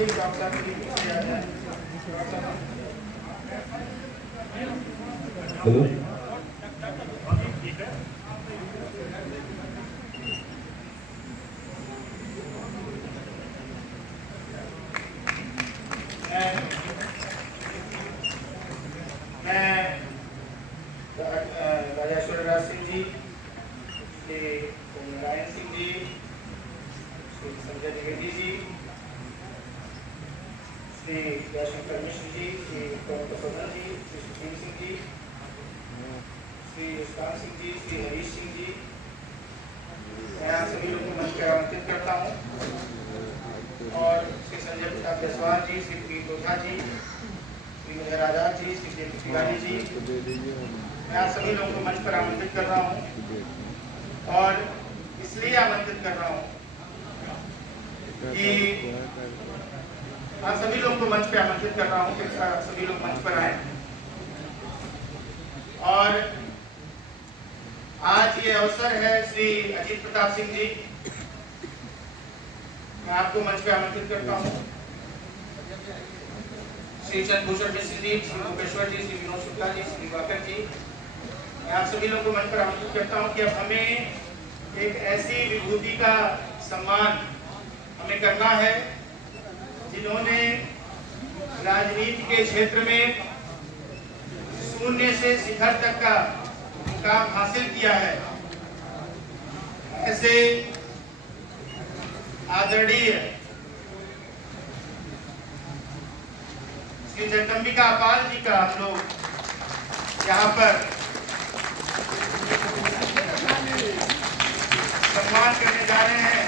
Hello राजा सूर्यराज सिंह जी, श्री नारायण सिंह जी, श्री संजय द्विवेदी जी, श्री जयशंकर मिश्र जी, श्री पवन प्रसन्न जी, श्री सुखीन सिंह जी, श्री युष्कांत सिंह जी, श्री हरीश सिंह जी, मैं आप सभी लोगों को मंच पर आमंत्रित करता हूँ। और श्री संजय प्रताप जायसवाल जी, श्री पी ओझा जी, श्री उदय आजाद जी, श्री जयंत तिवारी जी, मैं आप सभी लोगों को मंच पर आमंत्रित कर रहा हूँ। और इसलिए आमंत्रित कर रहा हूँ कि आप सभी लोगों को मंच पे आमंत्रित कर रहा हूँ कि सभी लोग मंच पर आए। और आज ये अवसर है श्री अजीत प्रताप सिंह जी, मैं आपको मंच पे आमंत्रित करता हूँ। श्री चंद्रभूषण मिश्र जी, श्री भूपेश्वर जी, श्री विनोद शुक्ला जी, श्री वाकर जी, मैं आप सभी लोगों को मंच पर आमंत्रित करता हूँ कि अब हमें एक ऐसी विभूति का सम्मान हमें करना है जिन्होंने राजनीति के क्षेत्र में शून्य से शिखर तक का मुकाम हासिल किया है। ऐसे आदरणीय श्री जगदम्बिका अपाल जी का हम लोग यहाँ पर सम्मान करने जा रहे हैं।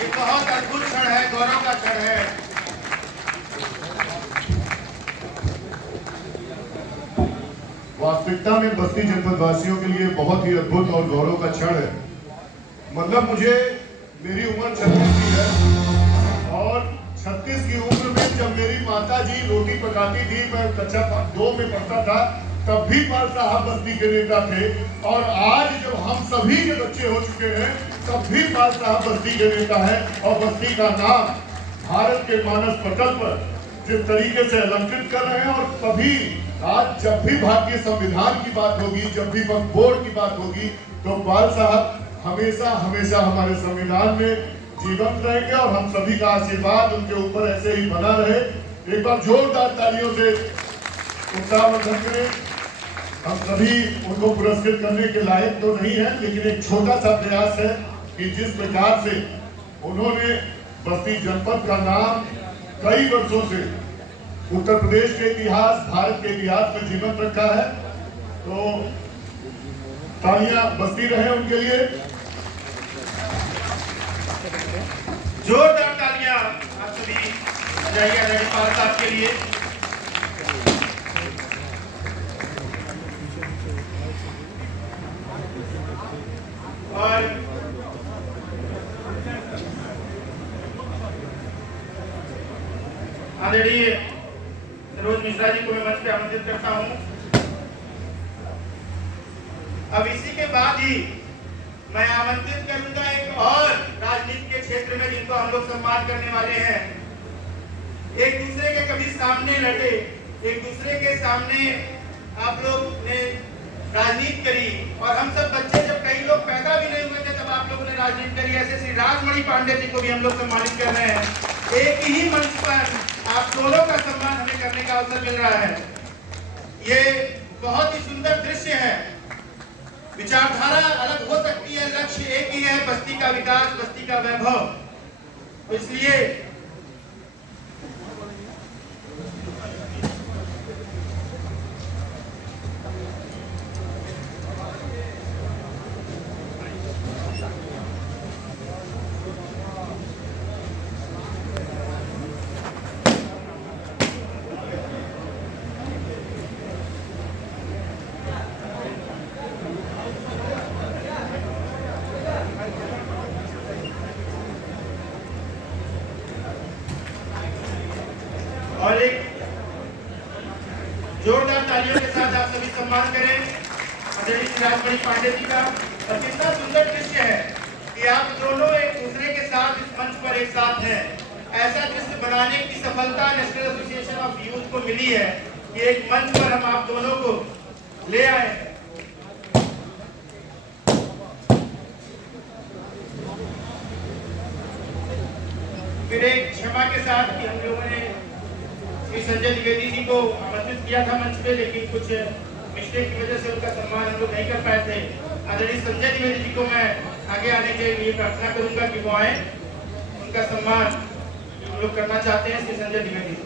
ये बहुत अद्भुत क्षण है, गौरव का क्षण है। वास्तविकता में बस्ती जनपद वासियों के लिए बहुत ही अद्भुत और गौरव का क्षण है। मतलब मेरी उम्र 36 की है और 36 की उम्र में जब मेरी माता जी रोटी पकाती थी, मैं कक्षा 2 में पढ़ता था, तब भी पाल साहब बस्ती के नेता थे। और आज जब हम सभी के बच्चे हो चुके हैं, तब भी पाल साहब बस्ती के नेता है। और बस्ती का नाम भारत के मानस पटल पर जिस तरीके से अलंकृत कर रहे हैं, और कभी आज जब भी भारतीय संविधान की बात होगी, जब भी वक्फ बोर्ड की बात होगी, तो पाल साहब हमेशा हमेशा हमारे संविधान में जीवंत रहेंगे और हम सभी का आशीर्वाद उनके ऊपर ऐसे ही बना रहे। एक बार जोरदार तालियों से उत्साहवर्धन करें। हम सभी उनको पुरस्कृत करने के लायक तो नहीं है, लेकिन एक छोटा सा प्रयास है कि जिस प्रकार से उन्होंने बस्ती जनपद का नाम कई वर्षों से उत्तर प्रदेश के इतिहास, भारत के इतिहास में जीवंत रखा है, तो तालियां बजती रहे उनके लिए। जोरदार तालियां आप सभी बजाइए आदरणीय पाल साहब के लिए। और आदरणीय सरोज मिश्रा जी को मैं मंच पे आमंत्रित करता हूं। अब इसी के बाद ही मैं आमंत्रित करूंगा एक और राजनीति के क्षेत्र में जिनको हम लोग सम्मान करने वाले हैं। एक दूसरे के कभी सामने लड़े, एक दूसरे के सामने आप लोग ने राजनीति करी, और हम सब बच्चे जब कई लोग पैदा भी नहीं हुए थे तब आप लोगों ने राजनीति करी। ऐसे श्री राजमणि पांडे जी को भी हम लोग सम्मानित कर रहे हैं। एक ही मंच पर आप दोनों का सम्मान हमें करने का अवसर मिल रहा है। ये बहुत ही सुंदर दृश्य है। विचारधारा अलग हो सकती है, लक्ष्य एक ही है, बस्ती का विकास, बस्ती का वैभव। तो इसलिए और एक जोरदार तालियों के साथ आप सभी सम्मान करें आदरणीय श्री राजमणि पांडे जी का। और कितना सुंदर दृश्य है कि आप दोनों एक दूसरे के साथ इस मंच पर एक साथ हैं। ऐसा दृश्य बनाने की सफलता नेशनल एसोसिएशन ऑफ यूथ को मिली है कि एक मंच पर हम आप दोनों को ले आए हैं। फिर एक क्षमा के साथ कि हम लोगों ने श्री संजय द्विवेदी जी को आमंत्रित किया था मंच पे, लेकिन कुछ मिस्टेक की वजह से उनका सम्मान हम लोग नहीं कर पाए थे। आदरणीय संजय द्विवेदी जी को मैं आगे आने के लिए प्रार्थना करूंगा कि वो आए, उनका सम्मान हम लोग करना चाहते हैं। श्री संजय द्विवेदी जी,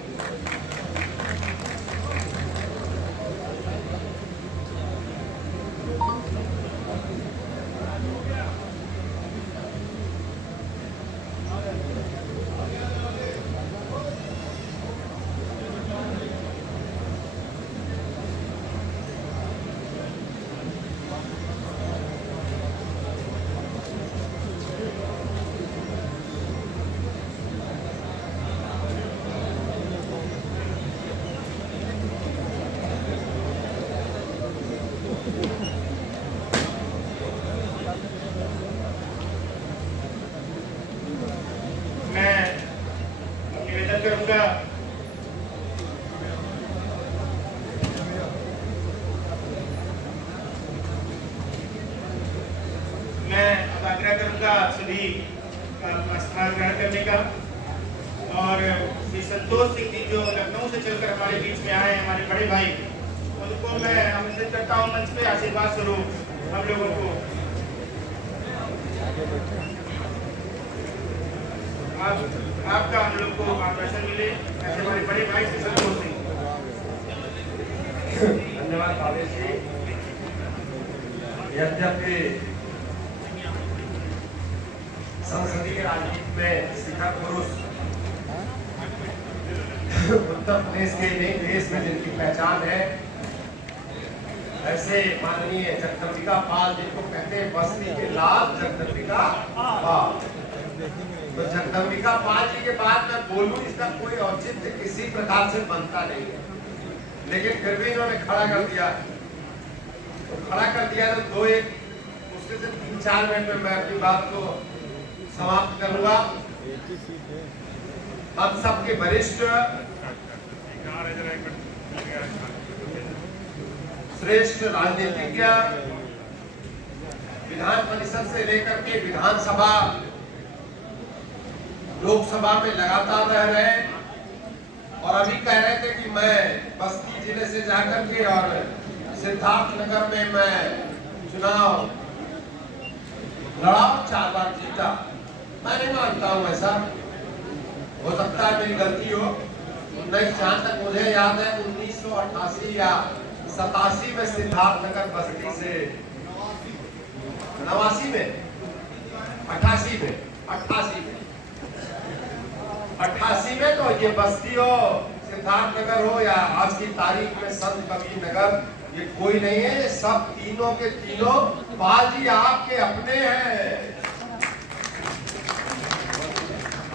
करूंगा मैं अब आग्रह करूंगा सभी का स्थान ग्रहण करने का। और श्री संतोष सिंह जी जो लखनऊ से चलकर हमारे बीच में आए, हमारे बड़े भाई, उनको मैं आमंत्रित करता हूं मंच पे आशीर्वाद स्वरूप हम लोगों को। आपका हम लोग को मार्गदर्शन मिले, ऐसे हमारे बड़े भाई से संतोष सिंह। धन्यवाद कावेश जी। यद्यपि संसदीय राजनीति में शिखर पुरुष उत्तर प्रदेश के नए देश में जिनकी पहचान है, ऐसे माननीय जगदम्बिका पाल जिनको कहते हैं बस्ती के लाल जगदम्बिका पाल, तो जगदम्बिका पाल जी के बाद मैं बोलूं इसका कोई औचित्य किसी प्रकार से बनता नहीं है, लेकिन फिर भी इन्होंने खड़ा कर दिया। तो खड़ा कर दिया तो दो एक मुश्किल से 3-4 मिनट में मैं अपनी बात को समाप्त करूंगा। हम सबके वरिष्ठ श्रेष्ठ राजनीतिज्ञ, विधान परिषद से लेकर के विधानसभा लोकसभा में लगातार रह रहे हैं और अभी कह रहे थे कि मैं बस्ती जिले से जाकर के और सिद्धार्थनगर में मैं चुनाव लड़ा, 4 बार जीता। मैं नहीं मानता हूं ऐसा, हो सकता है मेरी गलती हो। नहीं, जहां तक मुझे याद है 1988 या 87 में सिद्धार्थनगर बस्ती से 89 में 88 में तो ये बस्ती हो, सिद्धार्थनगर हो या आज की तारीख में संत कबीर नगर, ये कोई नहीं है। ये सब तीनों के तीनों पाल जी आपके अपने हैं।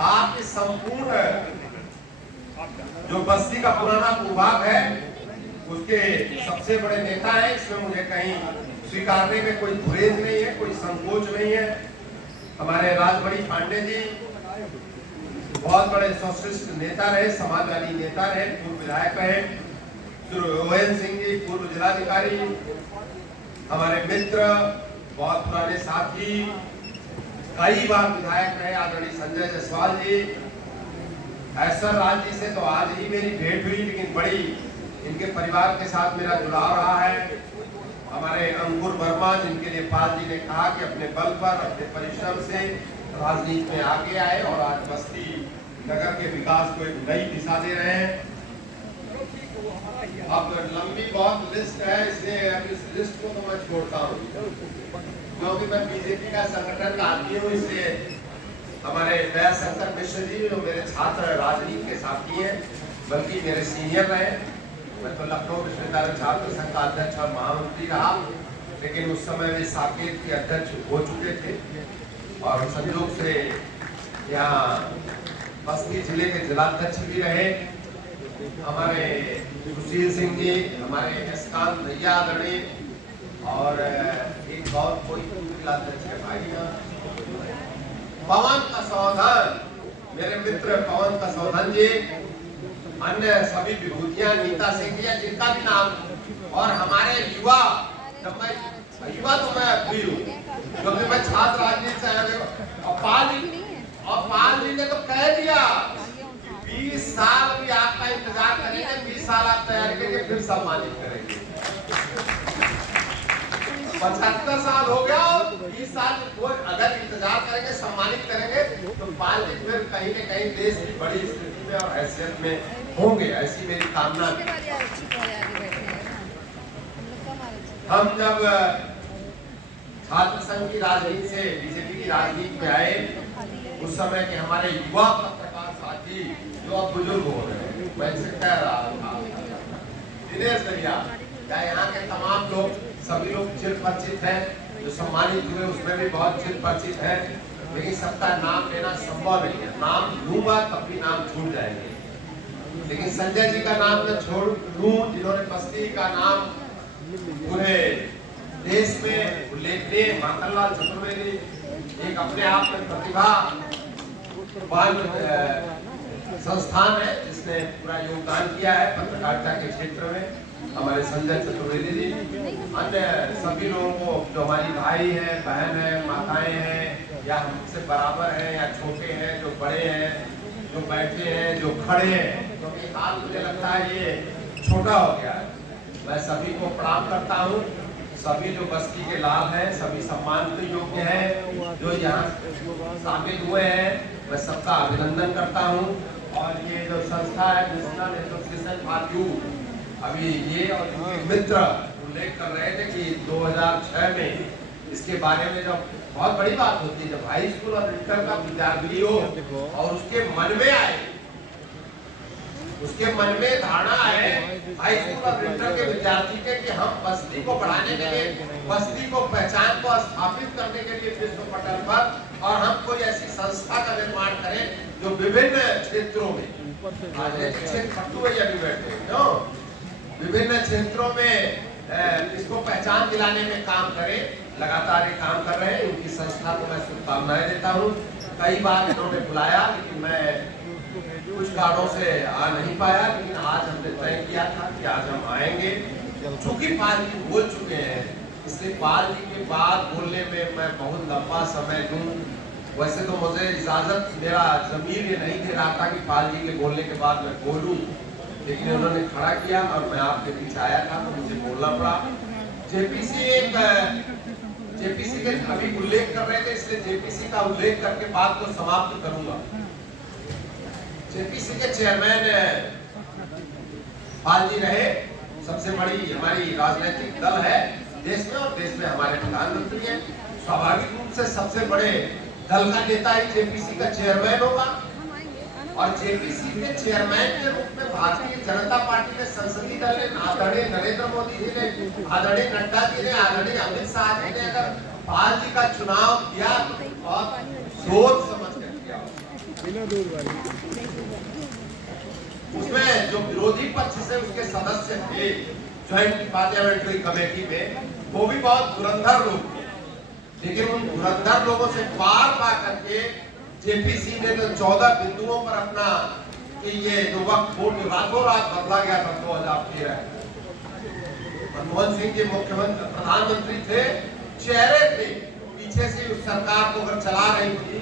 आपके संपूर्ण जो बस्ती का पुराना भूभाग है उसके सबसे बड़े नेता हैं। इसमें मुझे कहीं स्वीकारने में कोई गुरेज नहीं है, कोई संकोच नहीं है। हमारे राजबड़ी पांडे जी बहुत बड़े सर्वश्रेष्ठ नेता रहे, समाजवादी नेता रहे, पूर्व विधायक रहे। ओएन सिंह जी पूर्व जिलाधिकारी, हमारे मित्र, बहुत पुराने साथी, कई बार विधायक रहे आदरणीय संजय जायसवाल जी। ऐश्वर्य राज जी से तो आज ही मेरी भेंट हुई, लेकिन बड़ी इनके परिवार के साथ मेरा जुड़ाव रहा है। हमारे अंकुर वर्मा जिनके लिए पाल जी ने कहा कि अपने बल पर, अपने परिश्रम से राजनीति में आगे आए और आज बस्ती नगर के विकास को एक नई दिशा दे रहे हैं। अब लंबी बहुत लिस्ट है, इसलिए इस लिस्ट को तो मैं छोड़ता हूँ क्योंकि मैं बीजेपी का संगठन का आदमी हूँ। इसलिए हमारे दया शंकर मिश्र जी जो मेरे छात्र राजनीति के साथी हैं, बल्कि मेरे सीनियर रहे। मैं तो लखनऊ विश्वविद्यालय छात्र संघ का अध्यक्ष और महामंत्री रहा, लेकिन उस समय वे साकेत के अध्यक्ष हो चुके थे और संयोग से यहाँ बस्ती जिले के जिलाध्यक्ष भी रहे। हमारे सुशील सिंह जी, हमारे एसकांत भैया आदरणीय, और एक बहुत कोई जिलाध्यक्ष है भाई पवन का सौधन मेरे मित्र पवन कसौधन जी, अन्य सभी विभूतियां, नीता सिंह जी, जिनका भी नाम, और हमारे युवा, जब मैं युवा तो मैं भी हूँ, क्योंकि मैं छात्र राजनीति से आया। और पाल जी ने तो कह दिया 20 साल भी आपका इंतजार करेंगे, 20 साल आप तैयारी करेंगे, फिर सम्मानित करेंगे। 75 साल हो गया, 20 साल अगर इंतजार करेंगे, सम्मानित करेंगे, तो पाल जी फिर कहीं न कहीं देश की बड़ी स्थिति में और हैसियत में होंगे, ऐसी मेरी कामना। हम जब छात्र संघ की राजनीति से बीजेपी की राजनीति में आए, उस समय के हमारे युवा पत्रकार साथी जो अब बुजुर्ग हो रहे हैं, मैं इनसे कह रहा था, दिनेश दरिया, क्या यहाँ के तमाम लोग, सभी लोग चिर परिचित हैं, जो सम्मानित हुए उसमें भी बहुत चिर परिचित है, लेकिन सबका नाम लेना संभव नहीं है। नाम लूंगा तब भी नाम छूट जाएंगे, लेकिन संजय जी का नाम न छोड़ लूं, जिन्होंने बस्ती का नाम पूरे देश में उल्लेखनीय, माखनलाल चतुर्वेदी एक अपने आप में प्रतिभा संस्थान है, जिसने पूरा योगदान किया है पत्रकारिता के क्षेत्र में। हमारे संजय चतुर्वेदी जी, अन्य सभी लोगों को, जो हमारी भाई है, बहन है, माताएं हैं, या हमसे बराबर हैं या छोटे हैं, जो बड़े हैं, जो बैठे हैं, जो खड़े हैं, क्योंकि हाल मुझे लगता है ये छोटा हो गया है। मैं सभी को प्रणाम करता हूँ। सभी जो बस्ती के लाभ हैं, सभी सम्मान के योग्य हैं, जो यहाँ शामिल हुए हैं, मैं सबका अभिनंदन करता हूँ। और ये जो संस्था है नेशनल एसोसिएशन फॉर यूथ, अभी ये और इनके मित्र उल्लेख कर रहे थे कि 2006 में इसके बारे में जब बहुत बड़ी बात होती है, जब हाई स्कूल और इंटर का विद्यार्थी हो और उसके मन में आए, उसके मन में धारणा है हाई स्कूल और इंटर के विद्यार्थी के कि हम बस्ती को बढ़ाने के लिए, बस्ती को पहचान को स्थापित करने के लिए विश्व पटल पर, और हम कोई ऐसी संस्था का निर्माण करें जो विभिन्न क्षेत्रों में, राजनीतिक क्षेत्र या बैठे क्यों, विभिन्न क्षेत्रों में इसको पहचान दिलाने में काम करें। लगातार ये काम कर रहे हैं, उनकी संस्था को मैं शुभकामनाएं देता हूँ। कई बार इन्होंने बुलाया, लेकिन मैं कुछ कारणों से आ नहीं पाया, लेकिन आज हमने तय किया था कि आज हम आएंगे। चूंकि पाल जी बोल चुके हैं, इसलिए पाल जी के बाद बोलने में मैं बहुत लंबा समय दूं। वैसे तो मुझे इजाजत, मेरा जमीर ये नहीं दे रहा था कि पाल जी के बोलने के बाद मैं बोलूं, लेकिन उन्होंने खड़ा किया और मैं आपके पीछे आया था, तो मुझे बोलना पड़ा। जेपीसी के अभी उल्लेख कर रहे थे, इसलिए जेपीसी का उल्लेख करके बात को समाप्त करूंगा। जेपीसी के चेयरमैन पाल जी रहे, सबसे बड़ी हमारी राजनीतिक दल है देश में, और देश में हमारे प्रधानमंत्री हैं। स्वाभाविक रूप से सबसे बड़े दल का नेता ही जेपीसी का चेयरमैन होगा, और जेपीसी के चेयरमैन के रूप में भारतीय जनता पार्टी के संसदीय दल ने आदरणीय नरेंद्र मोदी जी ने, आदरणीय नड्डा जी ने, आदरणीय अमित शाह जी ने अगर पाल जी का चुनाव किया तो बहुत सोच समझ कर किया। उसमें जो विरोधी पक्ष से उसके सदस्य थे ज्वाइंट पार्लियामेंट्री कमेटी में, वो भी बहुत धुरंधर लोग थे, लेकिन उन धुरंधर लोगों से पार पा करके जेपीसी ने तो 14 बिंदुओं पर अपना कि ये जो वक्त बोर्ड रातों रात बदला गया था 2013। मनमोहन सिंह जी मुख्यमंत्री प्रधानमंत्री थे, चेहरे थे, पीछे से उस सरकार को अगर चला रही थी,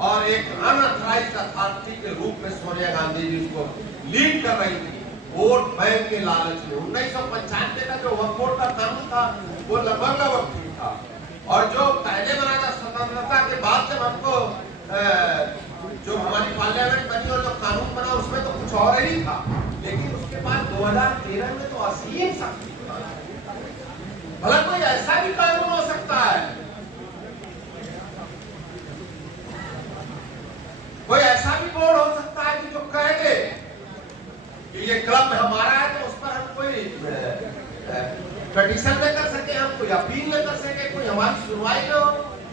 और एक अनऑथराइज्ड अथॉरिटी के रूप में सोनिया गांधी जी उसको लीड कर रही थी, वोट बैंक के लालच में। 1995 का जो वक्फ बोर्ड का कानून था, वो लगभग ठीक था, और जो पहले बना था स्वतंत्रता के बाद, जब हमको जो हमारी पार्लियामेंट बनी और जो कानून बना, उसमें तो कुछ और ही था, लेकिन उसके बाद 2013 में तो असीम शक्ति, भला कोई ऐसा भी कानून हो सकता है, कोई ऐसा भी बोर्ड हो सकता है कि जो कह दे कि ये क्लब हमारा है, तो उस पर हम कोई पिटीशन न कर सके, हम कोई अपील न कर सके, कोई हमारी सुनवाई न हो,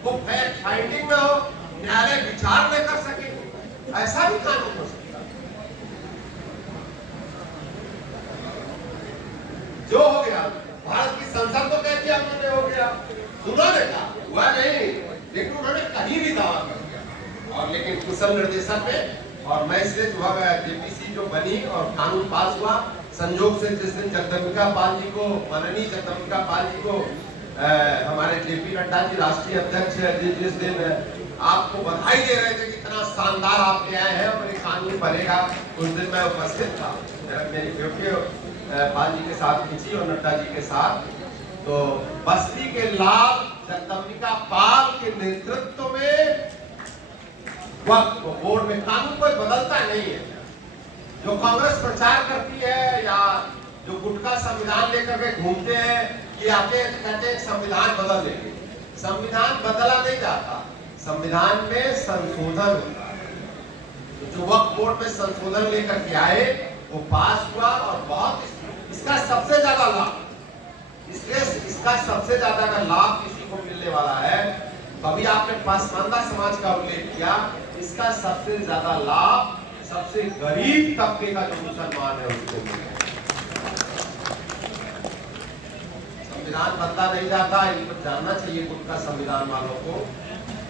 वो फैक्ट फाइंडिंग न हो, न्यायालय विचार न कर सके, ऐसा भी कानून हो सकता है। जो हो गया भारत की संसद को कह दिया उन्होंने, हो गया, सुना देखा हुआ नहीं, लेकिन उन्होंने कहीं भी दावा कर दिया। और लेकिन कुशल नोडल निर्देशक में, और मैं इसलिए जो है जेपीसी जो बनी और कानून पास हुआ, संयोग से जिस दिन जगदम्बिका पाल जी को, माननीय जगदम्बिका पाल जी को हमारे जेपी नड्डा जी राष्ट्रीय अध्यक्ष जिस दिन आपको बधाई दे रहे थे कि इतना शानदार आप ले आए हैं और ये कानून बनेगा, उस दिन मैं उपस्थित था। मेरी वीडियो पाल जी के साथ खींची और नड्डा जी के साथ। तो बस्ती के लाल जगदम्बिका पाल के नेतृत्व में वक्त बोर्ड में कानून कोई बदलता नहीं है। जो कांग्रेस प्रचार करती है या जो गुटका संविधान लेकर के घूमते हैं कि आके कहते हैं संविधान बदल देंगे, संविधान बदला नहीं जाता, संविधान में संशोधन होता है। तो जो वक्त बोर्ड में संशोधन लेकर के आए वो पास हुआ और बहुत इसका सबसे ज्यादा लाभ, इसलिए इसका सबसे ज्यादा का लाभ किसी को मिलने वाला है। कभी आपने पसमानदा समाज का उल्लेख किया, इसका सबसे ज्यादा लाभ सबसे गरीब तबके का जो मुसलमान है उसको मिलेगा। संविधान बदला नहीं जाता, इनको जानना चाहिए गुटका संविधान वालों को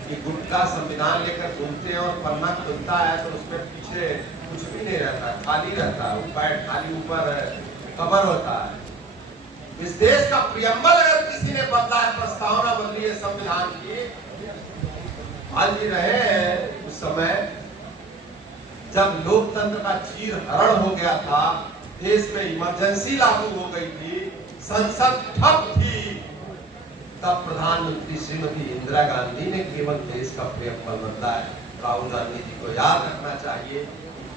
कि गुटका संविधान लेकर घूमते हैं और पन्ना खुलता है तो उसमें पीछे कुछ भी नहीं रहता, खाली रहता है, ऊपर खाली ऊपर कवर होता है। इस देश का प्रियम्बल अगर किसी ने बदला है, प्रस्तावना बदली है संविधान की, हाल जी रहे हैं उस समय जब लोकतंत्र का चीर हरण हो गया था, देश में इमरजेंसी लागू हो गई थी, संसद ठप थी, तब प्रधानमंत्री श्रीमती इंदिरा गांधी ने केवल देश का प्रियम्बल बदला है। राहुल गांधी जी को याद रखना चाहिए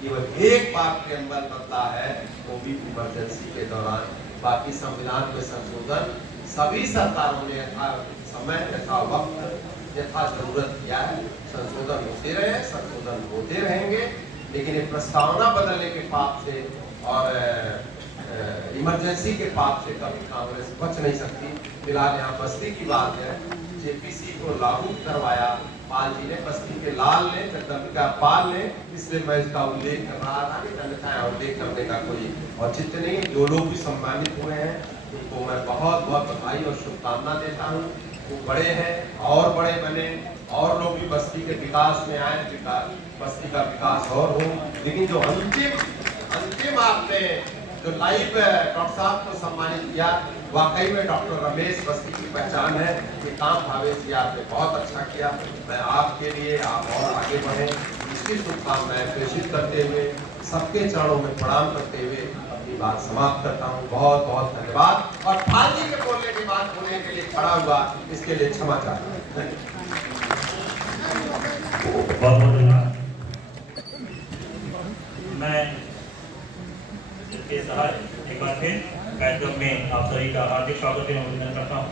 केवल एक बार प्रियम्बल बदला है, वो भी इमरजेंसी के दौरान। बाकी संविधान में संशोधन सभी सरकारों ने यथा समय यथा वक्त यथा जरूरत किया है, संशोधन होते रहे, संशोधन होते रहेंगे, लेकिन ये प्रस्तावना बदलने के पाप से और इमरजेंसी के पाप से कभी कांग्रेस बच नहीं सकती। फिलहाल यहाँ बस्ती की बात है, जेपीसी को लागू करवाया पाल जी ने, बस्ती के लाल ने, जगदम्बिका पाल ने, इसलिए मैं इसका उल्लेख कर रहा था। अन्यथा उल्लेख करने का कोई औचित्य नहीं है। जो लोग भी सम्मानित हुए हैं उनको मैं बहुत बहुत बधाई और शुभकामना देता हूँ। वो बड़े हैं और बड़े बने और लोग भी बस्ती के विकास में आए, बस्ती का विकास और हो। लेकिन जो अंतिम आपने जो लाइव डॉक्टर साहब को सम्मानित किया, वाकई में डॉक्टर रमेश बस्ती की पहचान है। ये काम भावेश जी आपने बहुत अच्छा किया। मैं आपके लिए आप और आगे बढ़े इसकी शुभकामनाएं प्रेषित करते हुए, सबके चरणों में प्रणाम करते हुए अपनी बात समाप्त करता हूँ। बहुत बहुत धन्यवाद। और पाल जी के बोलने की बात बोलने के लिए खड़ा हुआ, इसके लिए क्षमा चाहता हूँ। बहुत बहुत धन्यवाद। मैं इसके साथ एक बार फिर कार्यक्रम में आप सभी का हार्दिक स्वागत एवं अभिनंदन करता हूँ।